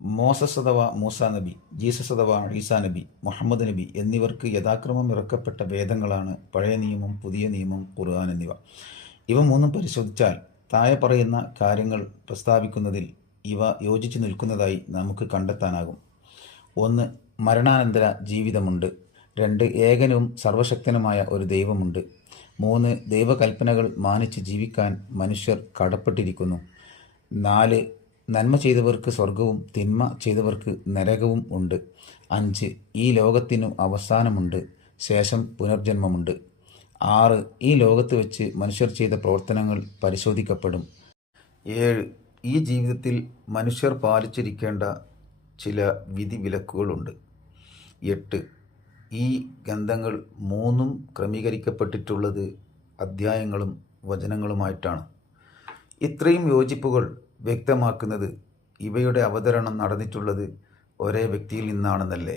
Moses അഥവാ മൂസ നബി, Jesus അഥവാ ഈസാ നബി, മുഹമ്മദ് നബി എന്നിവർക്ക് യഥാക്രമം ഇറക്കപ്പെട്ട വേദങ്ങളാണ് പഴയ നിയമം, പുതിയ നിയമം, ഖുർആൻ എന്നിവ. ഇവ മൂന്നും പരിശോധിച്ചാൽ താഴെ പറയുന്ന കാര്യങ്ങൾ പ്രസ്താവിക്കുന്നതിൽ ഇവ യോജിച്ചു നിൽക്കുന്നതായി നമുക്ക് കണ്ടെത്താനാകും. 1. മരണാനന്തര ജീവിതമുണ്ട്. 2. ഏകനും സർവശക്തനുമായ ഒരു ദൈവമുണ്ട്. 3. ദൈവകൽപ്പനകൾ മാനിച്ച് ജീവിക്കാൻ മനുഷ്യർ കടപ്പെട്ടിരിക്കുന്നു. 4. നന്മ ചെയ്തവർക്ക് സ്വർഗവും തിന്മ ചെയ്തവർക്ക് നരകവും ഉണ്ട്. 5. ഈ ലോകത്തിനു അവസാനമുണ്ട്, ശേഷം പുനർജന്മമുണ്ട്. 6. ഈ ലോകത്ത് വെച്ച് മനുഷ്യർ ചെയ്ത പ്രവർത്തനങ്ങൾ പരിശോധിക്കപ്പെടും. 7. ഈ ജീവിതത്തിൽ മനുഷ്യർ പാലിച്ചിരിക്കേണ്ട ചില വിധിവിലക്കുകളുണ്ട്. 8. ഈ ഗ്രന്ഥങ്ങൾ മൂന്നും ക്രമീകരിക്കപ്പെട്ടിട്ടുള്ളത് അധ്യായങ്ങളും വചനങ്ങളുമായിട്ടാണ്. ഇത്രയും യോജിപ്പുകൾ വ്യക്തമാക്കുന്നത് ഇവയുടെ അവതരണം നടന്നിട്ടുള്ളത് ഒരേ വ്യക്തിയിൽ നിന്നാണെന്നല്ലേ.